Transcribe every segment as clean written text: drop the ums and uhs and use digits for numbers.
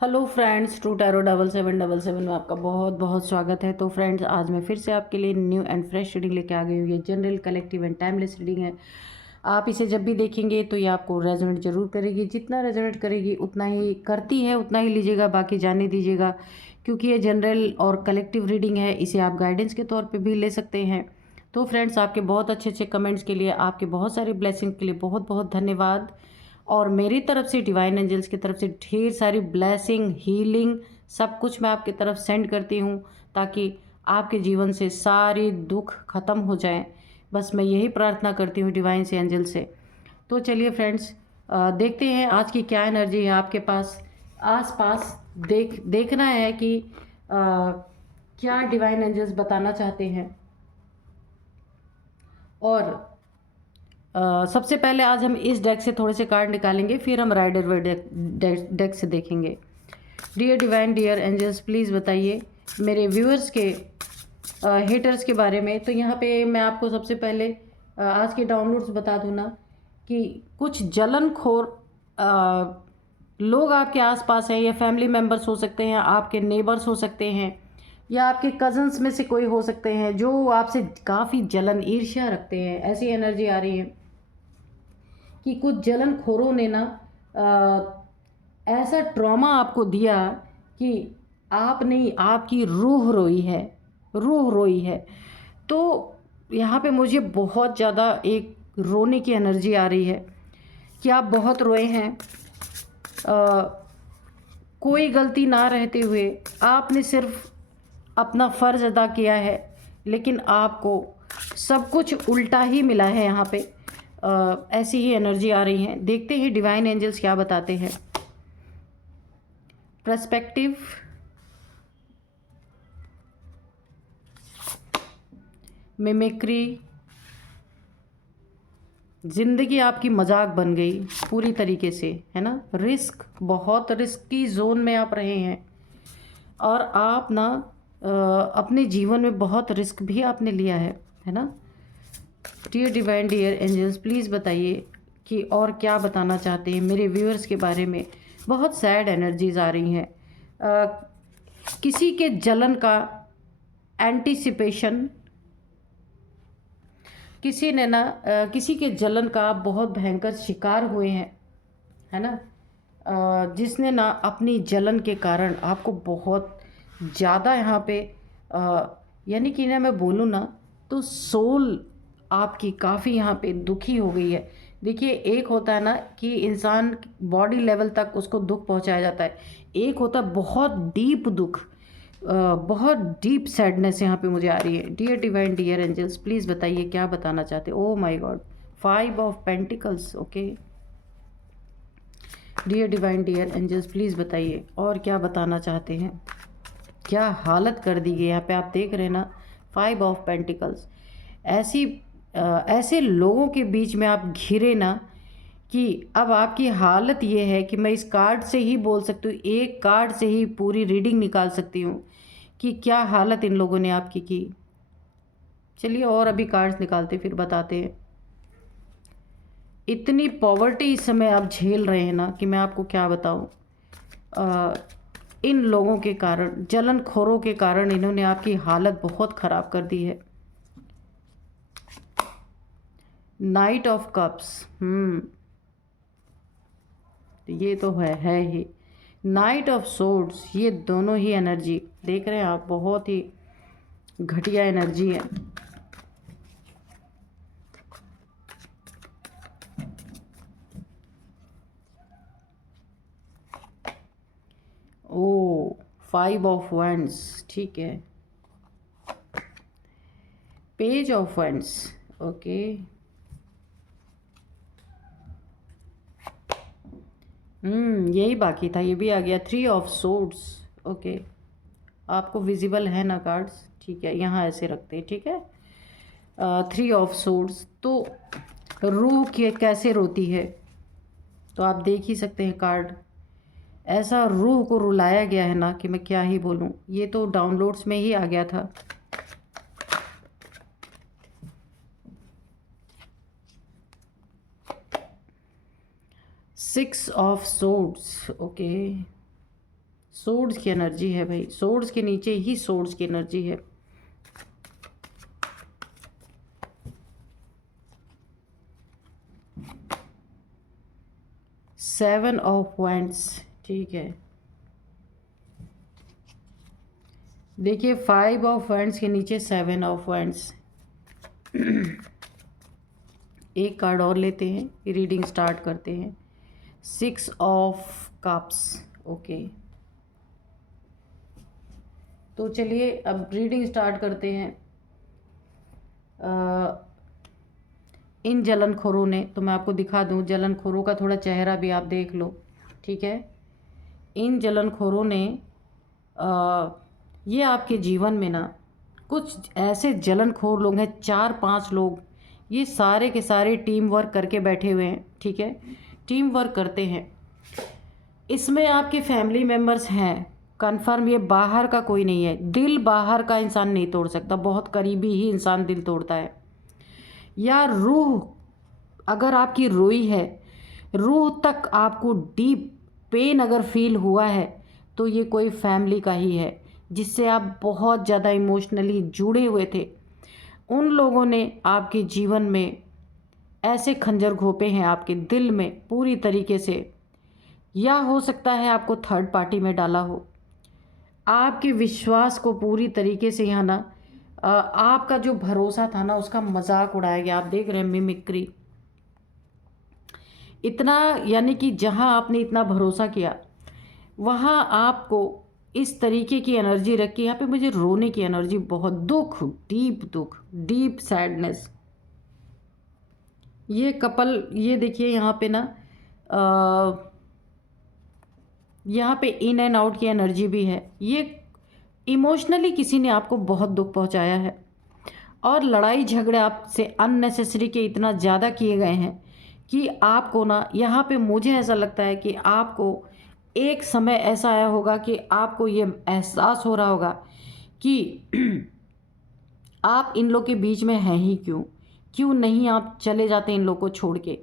Hello friends, true tarot 7777 में आपका बहुत बहुत स्वागत है। तो फ्रेंड्स, आज मैं फिर से आपके लिए न्यू एंड फ्रेश रीडिंग लेके आ गई हूँ। ये general, collective and timeless reading है। आप इसे जब भी देखेंगे तो ये आपको रेजोनेट जरूर करेगी। जितना रेजोनेट करेगी उतना ही करती है, उतना ही लीजिएगा, बाकी जाने दीजिएगा। क्योंकि ये जनरल और कलेक्टिव रीडिंग है, इसे आप गाइडेंस के तौर पर भी ले सकते हैं। तो फ्रेंड्स, आपके बहुत अच्छे अच्छे कमेंट्स के लिए, आपके बहुत सारे ब्लेसिंग के लिए बहुत बहुत धन्यवाद। और मेरी तरफ से, डिवाइन एंजल्स की तरफ से ढेर सारी ब्लेसिंग, हीलिंग, सब कुछ मैं आपकी तरफ सेंड करती हूँ, ताकि आपके जीवन से सारे दुख खत्म हो जाएं। बस मैं यही प्रार्थना करती हूँ डिवाइन से, एंजल से। तो चलिए फ्रेंड्स, देखते हैं आज की क्या एनर्जी है आपके पास, आस पास। देखना है कि क्या डिवाइन एंजल्स बताना चाहते हैं। और सबसे पहले आज हम इस डेक से थोड़े से कार्ड निकालेंगे, फिर हम राइडर वर्ड डेक से देखेंगे। Dear divine, dear angels, please बताइए मेरे व्यूअर्स के, हेटर्स के बारे में। तो यहाँ पे मैं आपको सबसे पहले आज के डाउनलोड्स बता दूँ ना, कि कुछ जलनखोर लोग आपके आसपास हैं, या फैमिली मेम्बर्स हो सकते हैं, आपके नेबर्स हो सकते हैं, या आपके कजन्स में से कोई हो सकते हैं, जो आपसे काफ़ी जलन, ईर्ष्या रखते हैं। ऐसी एनर्जी आ रही है कि कुछ जलनखोरों ने ना ऐसा ट्रॉमा आपको दिया कि आप नहीं, आपकी रूह रोई है, रूह रोई है। तो यहाँ पे मुझे बहुत ज़्यादा एक रोने की एनर्जी आ रही है कि आप बहुत रोए हैं। कोई गलती ना रहते हुए आपने सिर्फ अपना फ़र्ज़ अदा किया है, लेकिन आपको सब कुछ उल्टा ही मिला है। यहाँ पे ऐसी ही एनर्जी आ रही है। देखते हैं डिवाइन एंजल्स क्या बताते हैं। पर्सपेक्टिव, मिमिक्री, ज़िंदगी आपकी मजाक बन गई पूरी तरीके से, है ना। रिस्क, बहुत रिस्की जोन में आप रहे हैं, और आप ना अपने जीवन में बहुत रिस्क भी आपने लिया है ना। Dear divine, dear angels, please बताइए कि और क्या बताना चाहते हैं मेरे व्यूअर्स के बारे में। बहुत सैड एनर्जीज आ रही हैं। किसी के जलन का एंटिसिपेशन, किसी ने ना किसी के जलन का बहुत भयंकर शिकार हुए हैं, है ना। जिसने ना अपनी जलन के कारण आपको बहुत ज़्यादा यहाँ पे यानी कि ना मैं बोलूँ ना, तो सोल आपकी काफ़ी यहाँ पे दुखी हो गई है। देखिए, एक होता है ना कि इंसान बॉडी लेवल तक उसको दुख पहुँचाया जाता है, एक होता है बहुत डीप दुख, बहुत डीप सैडनेस यहाँ पे मुझे आ रही है। Dear divine, dear angels, please बताइए क्या बताना चाहते हो। Oh my god, 5 of pentacles, okay. Dear divine, dear angels, please बताइए और क्या बताना चाहते हैं। क्या हालत कर दी गई यहाँ पे, आप देख रहे हैं ना, 5 ऑफ पेंटिकल्स। ऐसी ऐसे लोगों के बीच में आप घिरे ना, कि अब आपकी हालत ये है कि मैं इस कार्ड से ही बोल सकती हूँ, एक कार्ड से ही पूरी रीडिंग निकाल सकती हूँ कि क्या हालत इन लोगों ने आपकी की। चलिए और अभी कार्ड्स निकालते फिर बताते हैं। इतनी पॉवर्टी इस समय आप झेल रहे हैं ना, कि मैं आपको क्या बताऊँ। इन लोगों के कारण, जलनखोरों के कारण, इन्होंने आपकी हालत बहुत ख़राब कर दी है। नाइट ऑफ कप्स, ये तो है ही। नाइट ऑफ सोर्ड्स, ये दोनों ही एनर्जी देख रहे हैं आप, बहुत ही घटिया एनर्जी है। ओ, 5 ऑफ वैंड्स, ठीक है। Page of wands, okay. यही बाकी था, ये भी आ गया। 3 ऑफ सोर्ड्स, ओके। आपको विजिबल है ना कार्ड्स, ठीक है, यहाँ ऐसे रखते हैं, ठीक है। 3 ऑफ सोर्ड्स, तो रूह के कैसे रोती है, तो आप देख ही सकते हैं कार्ड। ऐसा रूह को रुलाया गया है ना, कि मैं क्या ही बोलूँ। ये तो डाउनलोड्स में ही आ गया था। Six of swords, okay. Swords की एनर्जी है भाई, सोर्ड्स के नीचे ही सोर्ड्स की एनर्जी है। सेवन ऑफ वैंड्स, ठीक है। देखिए 5 ऑफ वैंड्स के नीचे 7 ऑफ वैंड्स। एक कार्ड और लेते हैं, रीडिंग स्टार्ट करते हैं। 6 ऑफ कप्स, ओके। तो चलिए अब रीडिंग स्टार्ट करते हैं। इन जलनखोरों ने, तो मैं आपको दिखा दूं, जलनखोरों का थोड़ा चेहरा भी आप देख लो, ठीक है। इन जलनखोरों ने ये आपके जीवन में ना कुछ ऐसे जलनखोर लोग हैं, 4-5 लोग, ये सारे के सारे टीम वर्क करके बैठे हुए हैं, ठीक है। टीम वर्क करते हैं, इसमें आपके फैमिली मेम्बर्स हैं कन्फर्म, ये बाहर का कोई नहीं है। दिल बाहर का इंसान नहीं तोड़ सकता, बहुत करीबी ही इंसान दिल तोड़ता है। या रूह, अगर आपकी रोई है, रूह तक आपको डीप पेन अगर फील हुआ है, तो ये कोई फैमिली का ही है जिससे आप बहुत ज़्यादा इमोशनली जुड़े हुए थे। उन लोगों ने आपके जीवन में ऐसे खंजर घोंपे हैं आपके दिल में पूरी तरीके से, या हो सकता है आपको थर्ड पार्टी में डाला हो। आपके विश्वास को पूरी तरीके से यहाँ ना आपका जो भरोसा था ना उसका मजाक उड़ाया गया। आप देख रहे हैं मिमिक्री, इतना, यानी कि जहाँ आपने इतना भरोसा किया वहाँ आपको इस तरीके की एनर्जी रखी। यहाँ पे मुझे रोने की एनर्जी, बहुत दुख, डीप सैडनेस। ये कपल, ये देखिए यहाँ पे ना यहाँ पे इन एंड आउट की एनर्जी भी है। ये इमोशनली किसी ने आपको बहुत दुख पहुँचाया है और लड़ाई झगड़े आपसे अननेसेसरी के इतना ज़्यादा किए गए हैं कि आपको ना यहाँ पे मुझे ऐसा लगता है कि आपको एक समय ऐसा आया होगा कि आपको ये एहसास हो रहा होगा कि आप इन लोग के बीच में हैं ही क्यों नहीं आप चले जाते इन लोग को छोड़ के।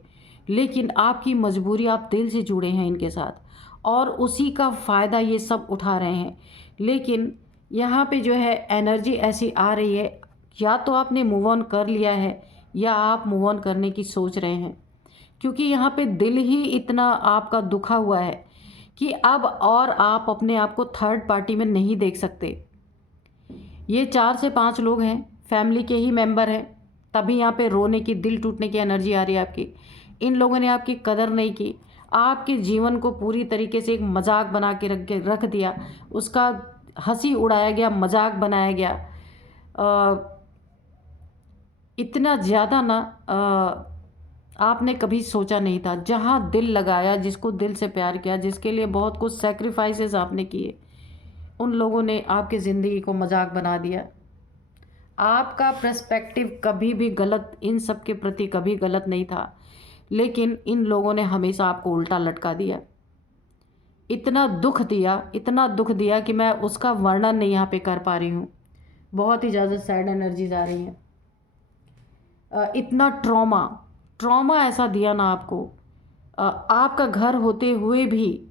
लेकिन आपकी मजबूरी, आप दिल से जुड़े हैं इनके साथ और उसी का फ़ायदा ये सब उठा रहे हैं। लेकिन यहाँ पे जो है एनर्जी ऐसी आ रही है, या तो आपने मूव ऑन कर लिया है या आप मूव ऑन करने की सोच रहे हैं, क्योंकि यहाँ पे दिल ही इतना आपका दुखा हुआ है कि अब और आप अपने आप को थर्ड पार्टी में नहीं देख सकते। ये 4 से 5 लोग हैं, फैमिली के ही मेंबर हैं, तभी यहाँ पे रोने की, दिल टूटने की एनर्जी आ रही है आपकी। इन लोगों ने आपकी कदर नहीं की, आपके जीवन को पूरी तरीके से एक मजाक बना के रख दिया, उसका हंसी उड़ाया गया, मजाक बनाया गया। इतना ज़्यादा ना आपने कभी सोचा नहीं था। जहाँ दिल लगाया, जिसको दिल से प्यार किया, जिसके लिए बहुत कुछ सैक्रिफाइसेस आपने किए, उन लोगों ने आपकी ज़िंदगी को मजाक बना दिया। आपका पर्सपेक्टिव कभी भी गलत, इन सब के प्रति कभी गलत नहीं था, लेकिन इन लोगों ने हमेशा आपको उल्टा लटका दिया। इतना दुख दिया कि मैं उसका वर्णन नहीं यहाँ पे कर पा रही हूँ। बहुत ही ज़्यादा सैड एनर्जीज आ रही हैं। इतना ट्रॉमा ऐसा दिया ना आपको, आपका घर होते हुए भी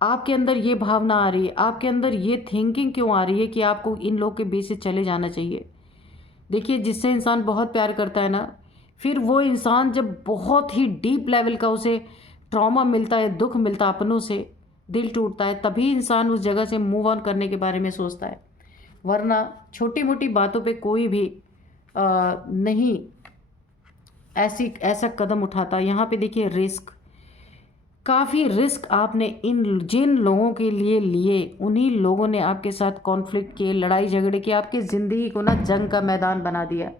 आपके अंदर ये भावना आ रही है, आपके अंदर ये थिंकिंग क्यों आ रही है कि आपको इन लोग के बीच से चले जाना चाहिए। देखिए, जिससे इंसान बहुत प्यार करता है ना, फिर वो इंसान जब बहुत ही डीप लेवल का उसे ट्रॉमा मिलता है, दुख मिलता है, अपनों से दिल टूटता है, तभी इंसान उस जगह से मूव ऑन करने के बारे में सोचता है। वरना छोटी मोटी बातों पे कोई भी नहीं ऐसा कदम उठाता। यहाँ पे देखिए रिस्क, काफ़ी रिस्क आपने इन जिन लोगों के लिए लिए, उन्हीं लोगों ने आपके साथ कॉन्फ्लिक्ट किए, लड़ाई झगड़े किए, आपकी ज़िंदगी को ना जंग का मैदान बना दिया।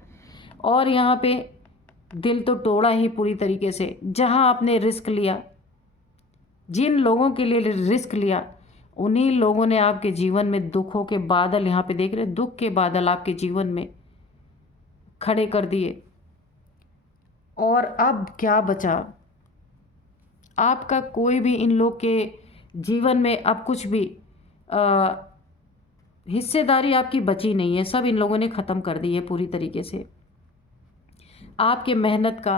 और यहाँ पे दिल तो तोड़ा ही पूरी तरीके से। जहाँ आपने रिस्क लिया, जिन लोगों के लिए रिस्क लिया, उन्हीं लोगों ने आपके जीवन में दुखों के बादल, यहाँ पे देख रहे हैं, दुख के बादल आपके जीवन में खड़े कर दिए। और अब क्या बचा? आपका कोई भी इन लोग के जीवन में अब कुछ भी हिस्सेदारी आपकी बची नहीं है। सब इन लोगों ने ख़त्म कर दी है पूरी तरीके से। आपके मेहनत का,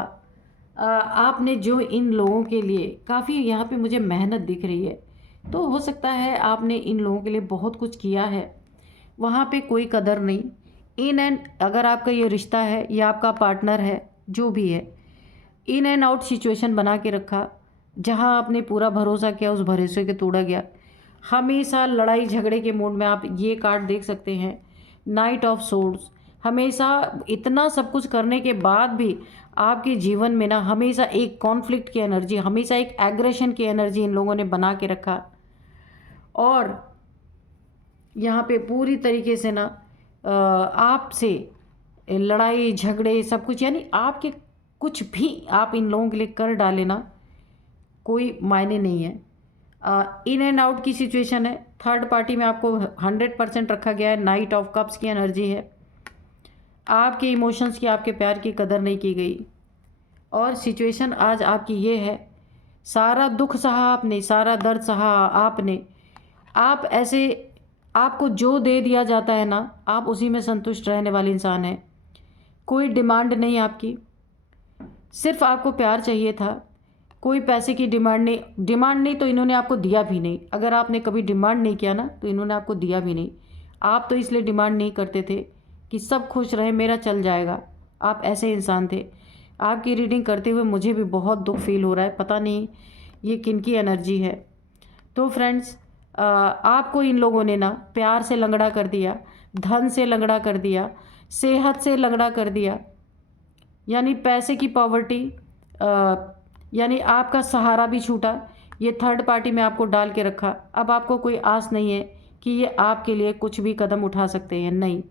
आपने जो इन लोगों के लिए काफ़ी, यहाँ पे मुझे मेहनत दिख रही है तो हो सकता है आपने इन लोगों के लिए बहुत कुछ किया है, वहाँ पे कोई कदर नहीं। इन एंड अगर आपका ये रिश्ता है या आपका पार्टनर है, जो भी है, इन एंड आउट सिचुएशन बना के रखा, जहाँ आपने पूरा भरोसा किया उस भरोसे के तोड़ा गया। हमेशा लड़ाई झगड़े के मूड में आप ये कार्ड देख सकते हैं, नाइट ऑफ सोर्ड्स। हमेशा इतना सब कुछ करने के बाद भी आपके जीवन में ना हमेशा एक कॉन्फ्लिक्ट की एनर्जी, हमेशा एक एग्रेशन की एनर्जी इन लोगों ने बना के रखा। और यहाँ पे पूरी तरीके से ना आपसे लड़ाई झगड़े सब कुछ, यानी आपके कुछ भी आप इन लोगों के लिए कर डाले ना, कोई मायने नहीं है। इन एंड आउट की सिचुएशन है। थर्ड पार्टी में आपको 100% रखा गया है। नाइट ऑफ कप्स की एनर्जी है। आपके इमोशंस की, आपके प्यार की कदर नहीं की गई। और सिचुएशन आज आपकी ये है, सारा दुख सहा आपने, सारा दर्द सहा आपने। आप ऐसे, आपको जो दे दिया जाता है ना, आप उसी में संतुष्ट रहने वाले इंसान हैं। कोई डिमांड नहीं आपकी, सिर्फ आपको प्यार चाहिए था। कोई पैसे की डिमांड नहीं, डिमांड नहीं तो इन्होंने आपको दिया भी नहीं। अगर आपने कभी डिमांड नहीं किया ना, तो इन्होंने आपको दिया भी नहीं। आप तो इसलिए डिमांड नहीं करते थे कि सब खुश रहे, मेरा चल जाएगा। आप ऐसे इंसान थे। आपकी रीडिंग करते हुए मुझे भी बहुत दुख फील हो रहा है, पता नहीं ये किन की एनर्जी है। तो फ्रेंड्स, आपको इन लोगों ने ना प्यार से लंगड़ा कर दिया, धन से लंगड़ा कर दिया, सेहत से लंगड़ा कर दिया, यानी पैसे की पॉवर्टी, यानी आपका सहारा भी छूटा। ये थर्ड पार्टी में आपको डाल के रखा। अब आपको कोई आस नहीं है कि ये आपके लिए कुछ भी कदम उठा सकते हैं, नहीं।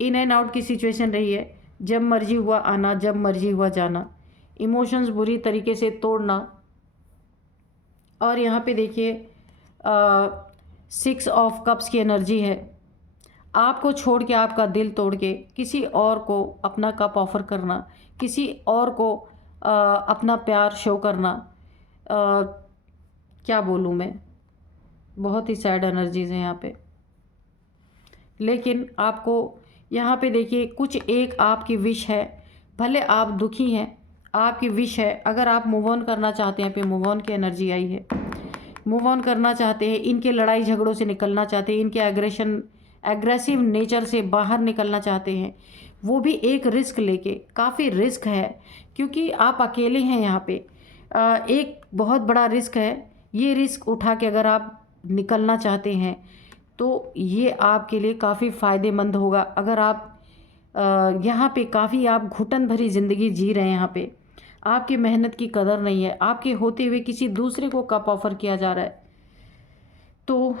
इन एंड आउट की सिचुएशन रही है, जब मर्जी हुआ आना, जब मर्जी हुआ जाना, इमोशंस बुरी तरीके से तोड़ना। और यहाँ पे देखिए 6 ऑफ कप्स की एनर्जी है। आपको छोड़ के, आपका दिल तोड़ के किसी और को अपना कप ऑफर करना, किसी और को अपना प्यार शो करना। क्या बोलूँ मैं, बहुत ही सैड एनर्जीज हैं यहाँ पे। लेकिन आपको यहाँ पे देखिए, कुछ एक आपकी विश है। भले आप दुखी हैं, आपकी विश है। अगर आप मूव ऑन करना चाहते हैं, पे मूव ऑन की एनर्जी आई है। मूव ऑन करना चाहते हैं, इनके लड़ाई झगड़ों से निकलना चाहते हैं, इनके एग्रेसिव नेचर से बाहर निकलना चाहते हैं, वो भी एक रिस्क लेके। काफ़ी रिस्क है, क्योंकि आप अकेले हैं यहाँ पे। एक बहुत बड़ा रिस्क है। ये रिस्क उठा के अगर आप निकलना चाहते हैं, तो ये आपके लिए काफ़ी फ़ायदेमंद होगा। अगर आप यहाँ पे काफ़ी आप घुटन भरी ज़िंदगी जी रहे हैं, यहाँ पे आपकी मेहनत की कदर नहीं है, आपके होते हुए किसी दूसरे को कप ऑफर किया जा रहा है, तो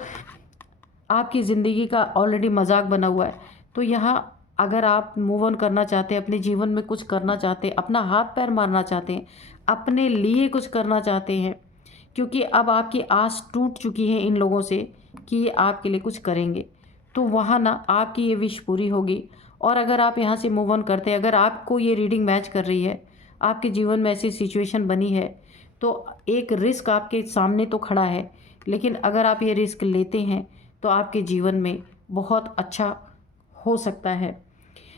आपकी ज़िंदगी का ऑलरेडी मजाक बना हुआ है। तो यहाँ अगर आप मूव ऑन करना चाहते हैं, अपने जीवन में कुछ करना चाहते हैं, अपना हाथ पैर मारना चाहते हैं, अपने लिए कुछ करना चाहते हैं, क्योंकि अब आपकी आस टूट चुकी है इन लोगों से कि ये आपके लिए कुछ करेंगे, तो वहाँ ना आपकी ये विश पूरी होगी। और अगर आप यहाँ से मूव ऑन करते हैं, अगर आपको ये रीडिंग मैच कर रही है, आपके जीवन में ऐसी सिचुएशन बनी है, तो एक रिस्क आपके सामने तो खड़ा है, लेकिन अगर आप ये रिस्क लेते हैं तो आपके जीवन में बहुत अच्छा हो सकता है।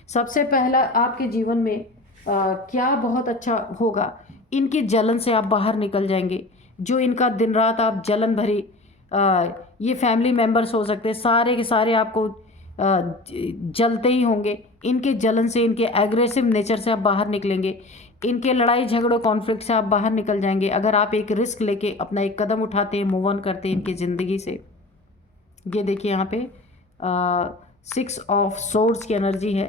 सबसे पहला आपके जीवन में क्या बहुत अच्छा होगा, इनकी जलन से आप बाहर निकल जाएंगे। जो इनका दिन रात आप जलन भरी, ये फैमिली मेम्बर्स हो सकते हैं, सारे के सारे आपको जलते ही होंगे। इनके जलन से, इनके एग्रेसिव नेचर से आप बाहर निकलेंगे, इनके लड़ाई झगड़ों कॉन्फ्लिक्ट से आप बाहर निकल जाएंगे, अगर आप एक रिस्क लेके अपना एक कदम उठाते हैं, मूव ऑन करते हैं इनकी ज़िंदगी से। ये देखिए यहाँ पे 6 ऑफ सोर्ड्स की एनर्जी है।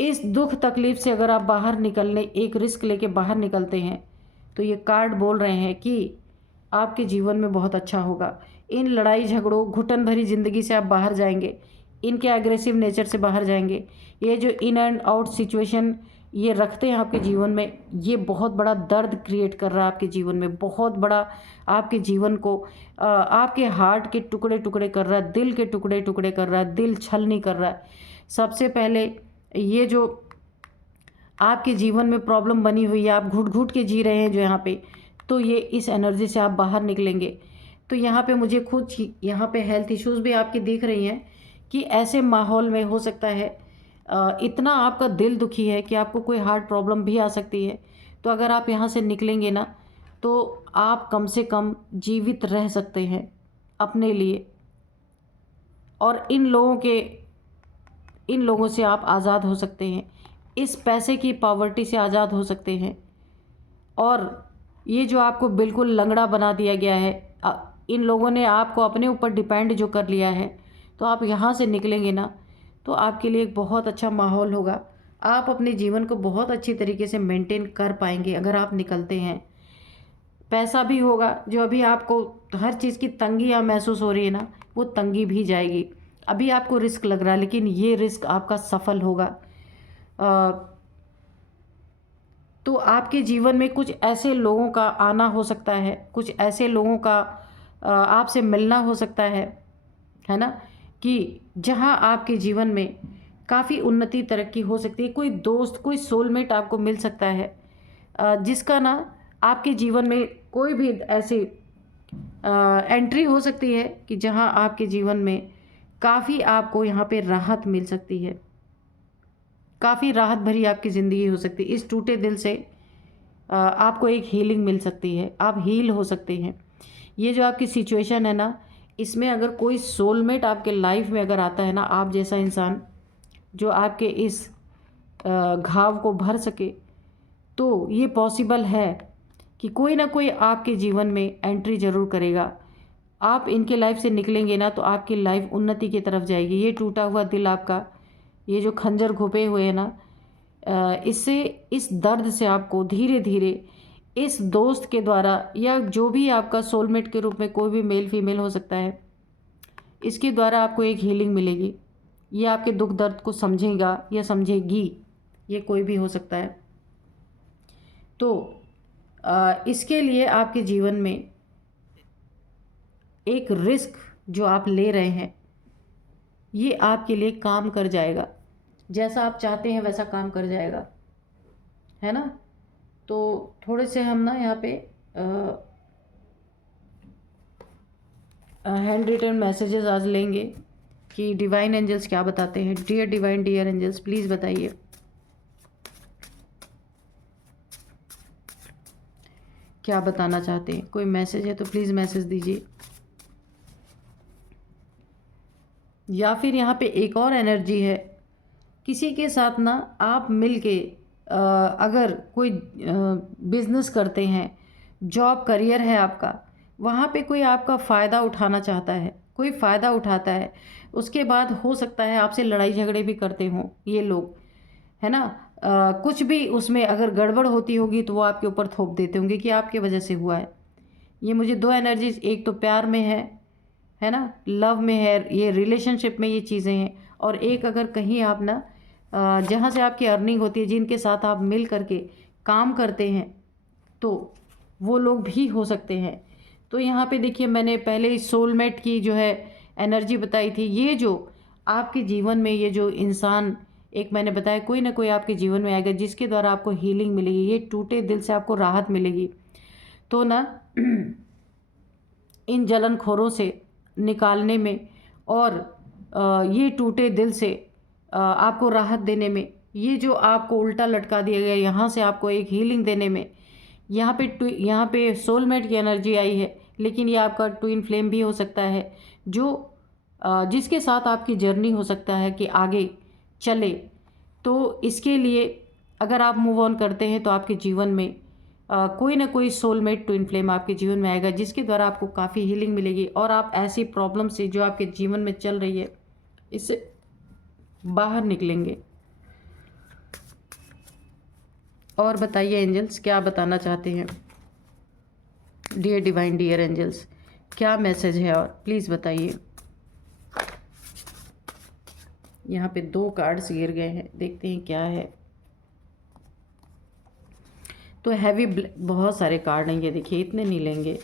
इस दुख तकलीफ से अगर आप बाहर निकलने, एक रिस्क लेके बाहर निकलते हैं, तो ये कार्ड बोल रहे हैं कि आपके जीवन में बहुत अच्छा होगा। इन लड़ाई झगड़ों, घुटन भरी ज़िंदगी से आप बाहर जाएंगे, इनके एग्रेसिव नेचर से बाहर जाएंगे। ये जो इन एंड आउट सिचुएशन ये रखते हैं आपके जीवन में, ये बहुत बड़ा दर्द क्रिएट कर रहा है आपके जीवन में, बहुत बड़ा आपके जीवन को आपके हार्ट के टुकड़े टुकड़े कर रहा है, दिल के टुकड़े टुकड़े कर रहा है, दिल छल नहीं कर रहा है। सबसे पहले ये जो आपके जीवन में प्रॉब्लम बनी हुई है, आप घुट घुट के जी रहे हैं जो यहाँ पे, तो ये इस एनर्जी से आप बाहर निकलेंगे। तो यहाँ पे मुझे खुद यहाँ पे हेल्थ इश्यूज़ भी आपकी दिख रही हैं कि ऐसे माहौल में हो सकता है इतना आपका दिल दुखी है कि आपको कोई हार्ट प्रॉब्लम भी आ सकती है। तो अगर आप यहाँ से निकलेंगे ना, तो आप कम से कम जीवित रह सकते हैं अपने लिए, और इन लोगों से आप आज़ाद हो सकते हैं, इस पैसे की पॉवर्टी से आज़ाद हो सकते हैं। और ये जो आपको बिल्कुल लंगड़ा बना दिया गया है, इन लोगों ने आपको अपने ऊपर डिपेंड जो कर लिया है, तो आप यहाँ से निकलेंगे ना तो आपके लिए एक बहुत अच्छा माहौल होगा। आप अपने जीवन को बहुत अच्छी तरीके से मेंटेन कर पाएंगे अगर आप निकलते हैं। पैसा भी होगा, जो अभी आपको हर चीज़ की तंगी या महसूस हो रही है ना, वो तंगी भी जाएगी। अभी आपको रिस्क लग रहा है, लेकिन ये रिस्क आपका सफल होगा। तो आपके जीवन में कुछ ऐसे लोगों का आना हो सकता है, कुछ ऐसे लोगों का आपसे मिलना हो सकता है ना, कि जहां आपके जीवन में काफ़ी उन्नति तरक्की हो सकती है। कोई दोस्त, कोई सोलमेट आपको मिल सकता है, जिसका ना आपके जीवन में कोई भी ऐसी एंट्री हो सकती है कि जहां आपके जीवन में काफ़ी आपको यहाँ पे राहत मिल सकती है, काफ़ी राहत भरी आपकी ज़िंदगी हो सकती है। इस टूटे दिल से आपको एक हीलिंग मिल सकती है, आप हील हो सकते हैं। ये जो आपकी सिचुएशन है ना, इसमें अगर कोई सोलमेट आपके लाइफ में अगर आता है ना, आप जैसा इंसान जो आपके इस घाव को भर सके, तो ये पॉसिबल है कि कोई ना कोई आपके जीवन में एंट्री ज़रूर करेगा। आप इनके लाइफ से निकलेंगे ना तो आपकी लाइफ उन्नति की तरफ जाएगी। ये टूटा हुआ दिल आपका, ये जो खंजर घुपे हुए हैं ना, इससे, इस दर्द से आपको धीरे धीरे इस दोस्त के द्वारा, या जो भी आपका सोलमेट के रूप में कोई भी मेल फीमेल हो सकता है, इसके द्वारा आपको एक हीलिंग मिलेगी। ये आपके दुख दर्द को समझेगा या समझेगी, ये कोई भी हो सकता है। तो इसके लिए आपके जीवन में एक रिस्क जो आप ले रहे हैं, ये आपके लिए काम कर जाएगा। जैसा आप चाहते हैं वैसा काम कर जाएगा, है ना। तो थोड़े से हम ना यहाँ पे हैंड रिटन मैसेजेस आज लेंगे कि डिवाइन एंजल्स क्या बताते हैं। Dear divine, dear angels, please बताइए क्या बताना चाहते हैं। कोई मैसेज है तो प्लीज़ मैसेज दीजिए। या फिर यहाँ पे एक और एनर्जी है, किसी के साथ ना आप मिल के अगर कोई बिजनेस करते हैं, जॉब करियर है आपका, वहाँ पे कोई आपका फ़ायदा उठाना चाहता है, कोई फ़ायदा उठाता है, उसके बाद हो सकता है आपसे लड़ाई झगड़े भी करते हों ये लोग, है ना। कुछ भी उसमें अगर गड़बड़ होती होगी तो वो आपके ऊपर थोप देते होंगे कि आपके वजह से हुआ है। ये मुझे दो एनर्जीज, एक तो प्यार में है ना, लव में है, ये रिलेशनशिप में ये चीज़ें हैं। और एक अगर कहीं आप ना जहाँ से आपकी अर्निंग होती है, जिनके साथ आप मिल करके काम करते हैं, तो वो लोग भी हो सकते हैं। तो यहाँ पे देखिए, मैंने पहले ही सोलमेट की जो है एनर्जी बताई थी। ये जो आपके जीवन में, ये जो इंसान, एक मैंने बताया, कोई ना कोई आपके जीवन में आएगा जिसके द्वारा आपको हीलिंग मिलेगी, ये टूटे दिल से आपको राहत मिलेगी। तो ना इन जलनखोरों से निकालने में और ये टूटे दिल से आपको राहत देने में, ये जो आपको उल्टा लटका दिया गया, यहाँ से आपको एक हीलिंग देने में, यहाँ पे सोलमेट की एनर्जी आई है। लेकिन ये आपका ट्विन फ्लेम भी हो सकता है, जो जिसके साथ आपकी जर्नी हो सकता है कि आगे चले। तो इसके लिए अगर आप मूव ऑन करते हैं तो आपके जीवन में कोई ना कोई सोलमेट ट्विन फ्लेम आपके जीवन में आएगा, जिसके द्वारा आपको काफ़ी हीलिंग मिलेगी और आप ऐसी प्रॉब्लम से जो आपके जीवन में चल रही है, इससे बाहर निकलेंगे। और बताइए एंजल्स क्या बताना चाहते हैं। डियर डिवाइन, डियर एंजल्स, क्या मैसेज है और प्लीज़ बताइए। यहाँ पे 2 कार्ड्स गिर गए हैं, देखते हैं क्या है। तो हैवी बहुत सारे कार्ड हैं, ये देखिए, इतने नहीं लेंगे।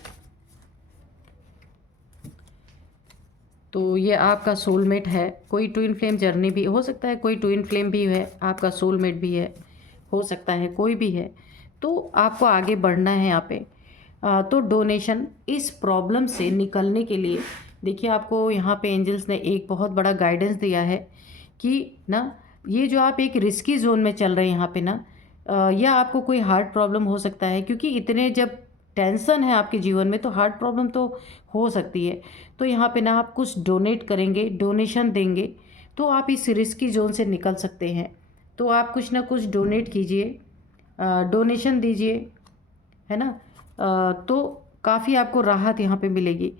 तो ये आपका सोलमेट है, कोई ट्विन फ्लेम जर्नी भी हो सकता है, कोई ट्विन फ्लेम भी है, आपका सोलमेट भी है, हो सकता है कोई भी है। तो आपको आगे बढ़ना है यहाँ पे। तो डोनेशन, इस प्रॉब्लम से निकलने के लिए देखिए, आपको यहाँ पे एंजल्स ने एक बहुत बड़ा गाइडेंस दिया है कि ना, ये जो आप एक रिस्की जोन में चल रहे हैं यहाँ पे ना, या आपको कोई हार्ट प्रॉब्लम हो सकता है, क्योंकि इतने जब टेंशन है आपके जीवन में, तो हार्ट प्रॉब्लम तो हो सकती है। तो यहाँ पे ना आप कुछ डोनेट करेंगे, डोनेशन देंगे, तो आप इस रिस्की जोन से निकल सकते हैं। तो आप कुछ ना कुछ डोनेट कीजिए, डोनेशन दीजिए, है ना। तो काफ़ी आपको राहत यहाँ पे मिलेगी।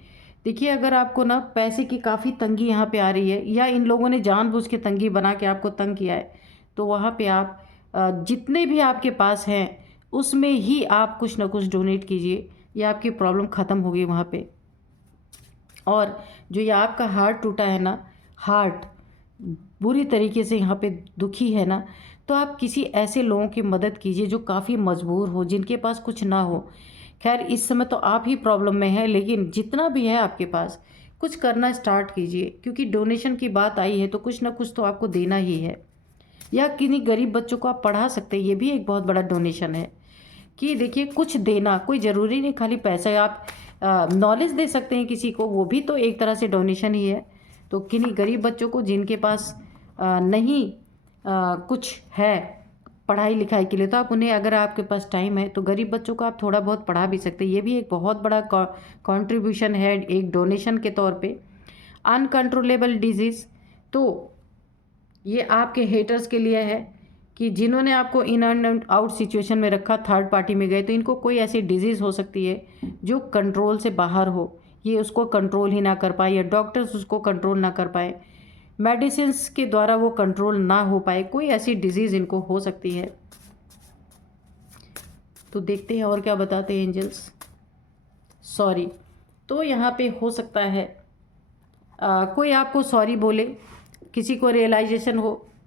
देखिए, अगर आपको ना पैसे की काफ़ी तंगी यहाँ पे आ रही है, या इन लोगों ने जानबूझ के तंगी बना के आपको तंग किया है, तो वहाँ पे आप जितने भी आपके पास हैं उसमें ही आप कुछ ना कुछ डोनेट कीजिए, या आपकी प्रॉब्लम ख़त्म होगी वहाँ पे। और जो ये आपका हार्ट टूटा है ना, हार्ट बुरी तरीके से यहाँ पे दुखी है ना, तो आप किसी ऐसे लोगों की मदद कीजिए जो काफ़ी मजबूर हो, जिनके पास कुछ ना हो। खैर, इस समय तो आप ही प्रॉब्लम में हैं, लेकिन जितना भी है आपके पास, कुछ करना स्टार्ट कीजिए, क्योंकि डोनेशन की बात आई है तो कुछ ना कुछ तो आपको देना ही है। या किन्हीं गरीब बच्चों को आप पढ़ा सकते हैं, ये भी एक बहुत बड़ा डोनेशन है। कि देखिए, कुछ देना कोई ज़रूरी नहीं खाली पैसा, आप नॉलेज दे सकते हैं किसी को, वो भी तो एक तरह से डोनेशन ही है। तो किन्हीं गरीब बच्चों को जिनके पास नहीं कुछ है पढ़ाई लिखाई के लिए, तो आप उन्हें, अगर आपके पास टाइम है तो गरीब बच्चों को आप थोड़ा बहुत पढ़ा भी सकते हैं। ये भी एक बहुत बड़ा कंट्रीब्यूशन है एक डोनेशन के तौर पे। अनकंट्रोलेबल डिजीज़, तो ये आपके हेटर्स के लिए है कि जिन्होंने आपको इन एंड आउट सिचुएशन में रखा, थर्ड पार्टी में गए, तो इनको कोई ऐसी डिजीज़ हो सकती है जो कंट्रोल से बाहर हो, ये उसको कंट्रोल ही ना कर पाए, या डॉक्टर्स उसको कंट्रोल ना कर पाए, मेडिसिन्स के द्वारा वो कंट्रोल ना हो पाए, कोई ऐसी डिजीज़ इनको हो सकती है। तो देखते हैं और क्या बताते हैं एंजल्स। सॉरी, तो यहाँ पे हो सकता है कोई आपको सॉरी बोले, किसी को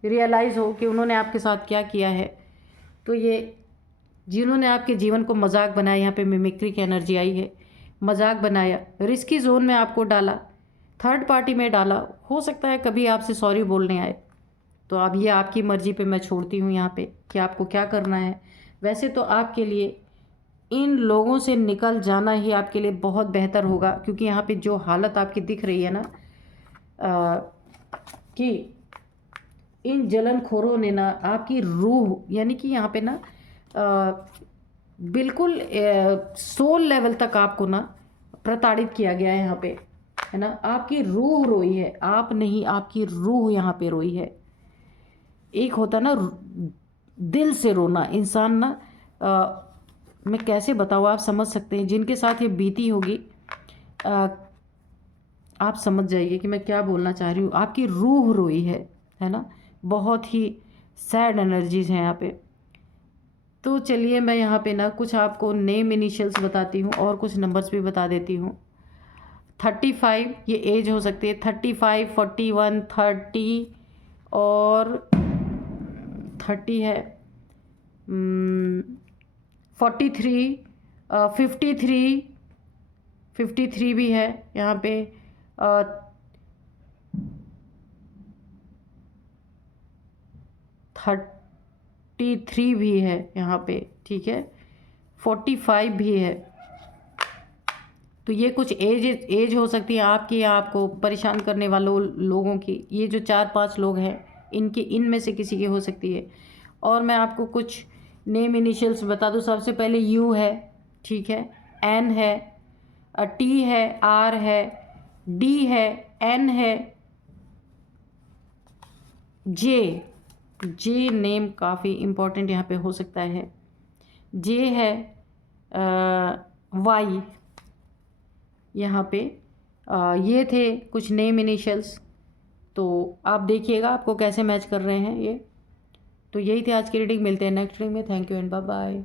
रियलाइज़ हो कि उन्होंने आपके साथ क्या किया है। तो ये जिन्होंने आपके जीवन को मजाक बनाया, यहाँ पे मिमिक्री की एनर्जी आई है, मजाक बनाया, रिस्की जोन में आपको डाला, थर्ड पार्टी में डाला, हो सकता है कभी आपसे सॉरी बोलने आए। तो अब ये आपकी मर्ज़ी पे मैं छोड़ती हूँ यहाँ पे कि आपको क्या करना है। वैसे तो आपके लिए इन लोगों से निकल जाना ही आपके लिए बहुत बेहतर होगा, क्योंकि यहाँ पे जो हालत आपकी दिख रही है ना, कि इन जलनखोरों ने ना आपकी रूह, यानी कि यहाँ पे ना बिल्कुल सोल लेवल तक आपको ना प्रताड़ित किया गया है यहाँ पे, है ना। आपकी रूह रोई है, आप नहीं, आपकी रूह यहाँ पे रोई है। एक होता ना दिल से रोना, इंसान ना मैं कैसे बताऊँ, आप समझ सकते हैं, जिनके साथ ये बीती होगी आप समझ जाइए कि मैं क्या बोलना चाह रही हूँ। आपकी रूह रोई है ना। बहुत ही सैड एनर्जीज हैं यहाँ पे। तो चलिए, मैं यहाँ पे ना कुछ आपको नेम इनिशियल्स बताती हूँ और कुछ नंबर्स भी बता देती हूँ। 35 ये एज हो सकती है, 35, 41, 30 और 30 है, 43, 53 भी है यहाँ पे, 33 भी है यहाँ पे, ठीक है, 45 भी है। तो ये कुछ एज हो सकती है आपकी, या आपको परेशान करने वालों लोगों की। ये जो 4-5 लोग हैं, इनमें से किसी की हो सकती है। और मैं आपको कुछ नेम इनिशियल्स बता दूं। सबसे पहले यू है, ठीक है, एन है, टी है, आर है, डी है, एन है, जे नेम काफ़ी इम्पोर्टेंट यहाँ पे हो सकता है, जे है, वाई यहाँ पे। ये थे कुछ नेम इनिशियल्स। तो आप देखिएगा आपको कैसे मैच कर रहे हैं ये। तो यही थे आज की रीडिंग, मिलते हैं नेक्स्ट रीडिंग में। Thank you and bye bye.